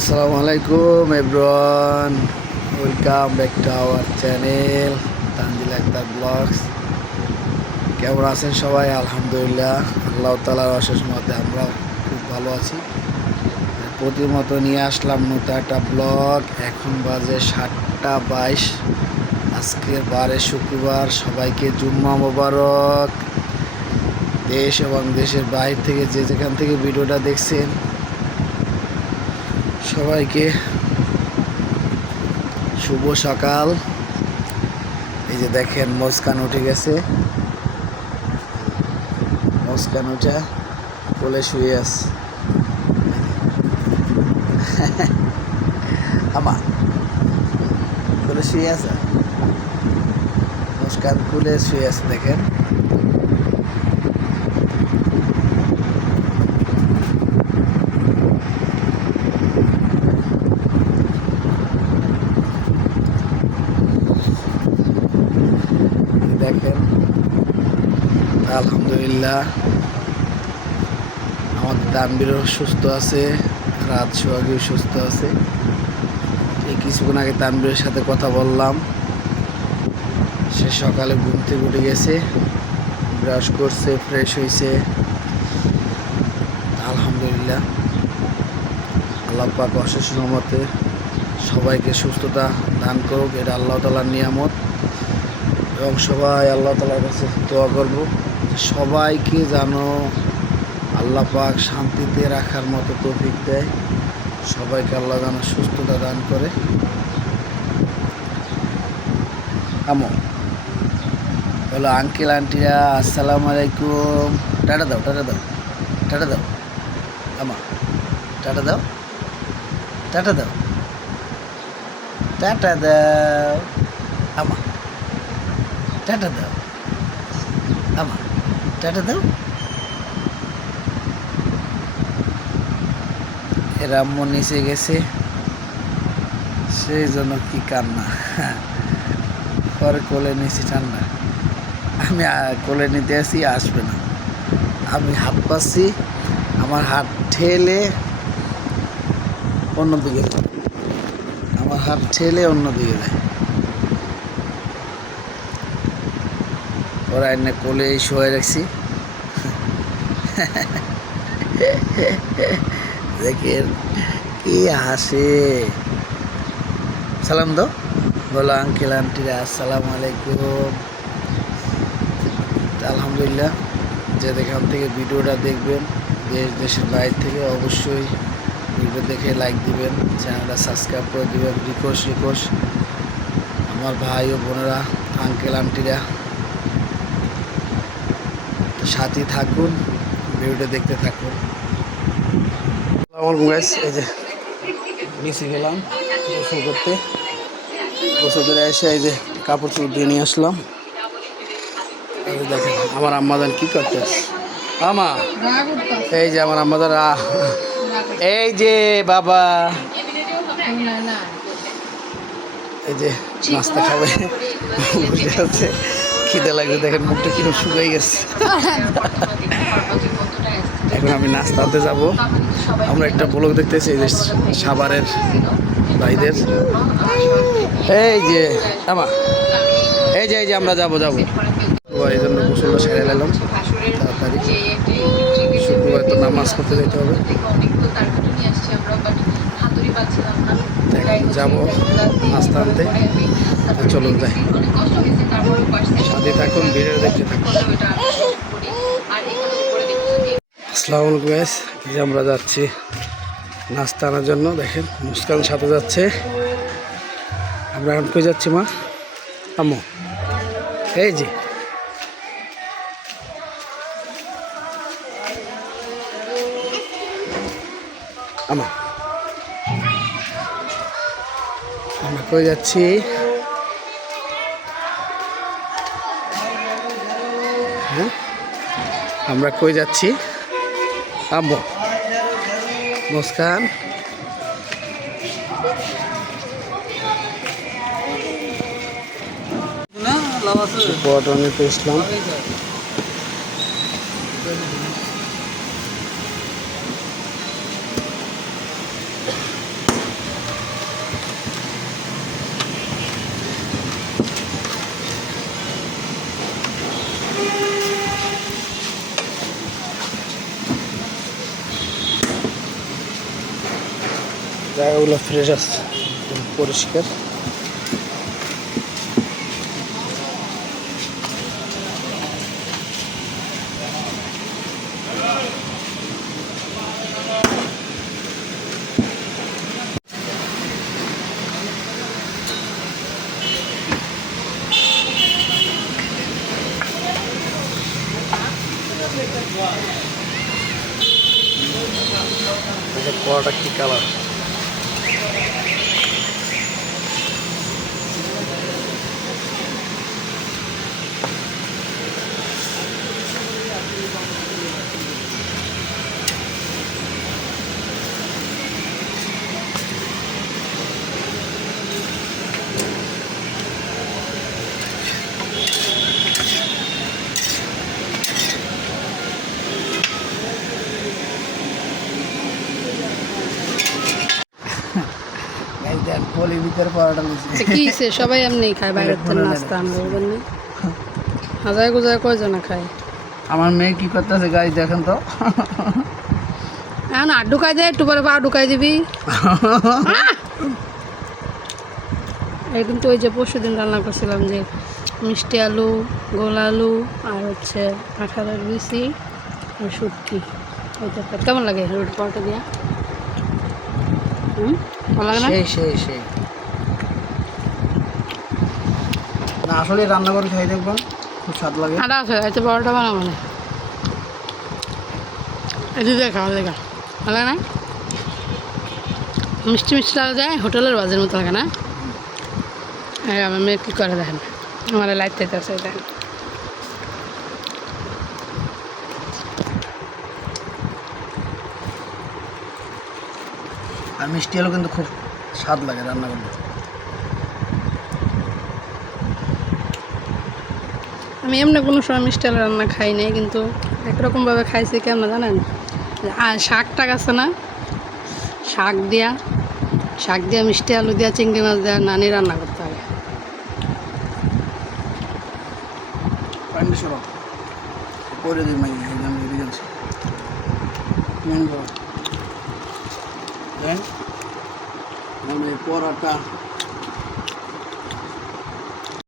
আসসালামু আলাইকুম everyone, welcome back to our channel Tanzil Akter vlogs. কেমন আছেন সবাই? আলহামদুলিল্লাহ, আল্লাহ তাআলার অশেষ মতে আমরা খুব ভালো আছি। প্রতি মতো নিয়ে আসলাম নতুন একটা ব্লগ। এখন বাজে 7টা 22। আজকের বারে শুক্রবার। সবাইকে জুম্মা মোবারক। দেশ এবং দেশের বাইরে থেকে যে যেখান থেকে ভিডিওটা দেখছেন সবাইকে শুভ সকাল। এই যে দেখেন মুস্কান উঠে গেছে, মুস্কান উঠে কোলে শুয়ে আছে। আমা কোলে শুয়ে আছে, মুস্কান কোলে শুয়ে আছে দেখেন। দেখেন আলহামদুলিল্লাহ আমাদের তানবীরও সুস্থ আছে, রাত সোহাগীও সুস্থ আছে। এই কিছুক্ষণ আগে তানবীরের সাথে কথা বললাম। সে সকালে ঘুম থেকে উঠে গেছে, ব্রাশ করছে, ফ্রেশ হয়েছে। আলহামদুলিল্লাহ, আল্লাহ পাক অশেষ রহমতে সবাইকে সুস্থতা দান করুক, এটা আল্লাহ তাআলার নিয়ামত। এবং সবাই আল্লাহ তাআলার কাছে দোয়া করব সবাইকে যেন আল্লাহ পাক শান্তিতে রাখার মতো তৌফিক দেয়। সবাইকে আল্লাহ যেন সুস্থতা দান করে। আমো বলো আঙ্কেল আন্টিরা আসসালামু আলাইকুম। টাটা দাও, টাটা দাও, টাটা দাও। আমা টাটা দাও, টাটা দাও, টাটা দাও। আমা টাটা দাও, আমা টাটা দাও। রাম্মু নিচে গেছে, সেই জন্য কি কান্না। পরে কোলে নিচে ঠান্ডা, আমি কোলে নিতে আসি, আসবে না। আমি হাত পাচ্ছি, আমার হাত ঠেলে অন্যদিকে, আমার হাত ঠেলে অন্যদিকে যায়। ওরা এনে কোলে শুয়ে রাখছি। দেখেন কি হাসে। সালাম দাও, বলো আঙ্কেল আন্টিরা আসসালামু আলাইকুম। আলহামদুলিল্লাহ, যে যেখান থেকে ভিডিওটা দেখবেন দেশ দেশের বাইরে থেকে অবশ্যই ভিডিও দেখে লাইক দিবেন, চ্যানেলটা সাবস্ক্রাইব করে দিবেন। রিকোয়েস্ট আমার ভাই ও বোনেরা, আঙ্কেল আন্টিরা সাথে থাকুন, ভিডিওটা দেখতে থাকুন। এই যে নিচে গেলাম গোসল করতে, গোসল করে এসে এই যে কাপড় চোপড় দিয়ে নিয়ে আসলাম। এই যে দেখেন আমার আম্মাদান কি করতেছে। আমা এই যে আমার আম্মাদান, এই যে বাবা, এই যে নাস্তা খাবে বসে আছে, খিদে লাগবে। দেখেন মুখটা কিরকম শুকিয়ে গেছে। এখন আমি নাস্তা আনতে যাবো। আমরা একটা ব্লগ দেখতেছি এই যে সাভারের ভাইদের। এই যে আমা এই যে আমরা যাবো এই জন্য গোসলটা সেরে নিলাম তাড়াতাড়ি। শুক্রবার তো নামাজ পড়তে যেতে হবে। যাবো নাস্তা আনতে, চলুন যাই। সাথে থাকুন, ভিডিও দেখতে থাকুন। আসসালামু আলাইকুম গাইস, এই যে আমরা যাচ্ছি নাস্তা আনার জন্য। দেখেন মুস্কান সাথে যাচ্ছে। আমরা এখন কই যাচ্ছি মা? আম্মু এই যে আমা, আমরা কই যাচ্ছি? হ্যাঁ, আমরা কই যাচ্ছি আম্মু? মুস্কান নিতে ইসলাম। জায়গাগুলো ফ্রেশ আছে, একদম পরিষ্কার। কড়াটা কি কালার! পলির ভিতরে পড়াটা নিয়েছি কি সবাই এমনি খায়, বাইরের থেকে নাস্তা আমরা বলবেন না। হাজার গুজার কয়জন খায়। আমার মেয়ে কি করতেছে গাড়ি দেখেন তো। এখন আর ঢুকাই দে, একটু পরে পা ঢুকাই দিবি। এই কিন্তু ওই যে পরশু দিন রান্না করছিলাম যে মিষ্টি আলু, গোল আলু আর হচ্ছে কাঁঠালের বিচি আর শুটকি, ওইটা কেমন লাগে রুটি পরোটা দিয়া? ভালো লাগে না? সেই না, আসলে রান্না করে খাই দেখবেন, খুব স্বাদ লাগে। আর আছে এতে পরোটা বানাবো না, এটি দেখা ভালো লাগে, ভালো লাগে না? মিষ্টি মিষ্টি লাগা যায়, হোটেলের বাজের মতো লাগে না? হ্যাঁ, আমার মেয়ে কী করে দেখেন, আমার লাইট টাইতে আছে দেখেন। আর মিষ্টি আলু কিন্তু খুব স্বাদ লাগে রান্না করতে। আমি এমনি কোনো সময় মিষ্টি আলু রান্না খাই নাই, কিন্তু একরকমভাবে খাইছি কেমন জানেন? আর শাক টাক আছে না, শাক দিয়া মিষ্টি আলু দিয়া চিংড়ি মাছ দেওয়া নানি রান্না করতে হবে। পানি সরো করে দিই মাই আমি রিজেন্সি দেন আমি পরাটা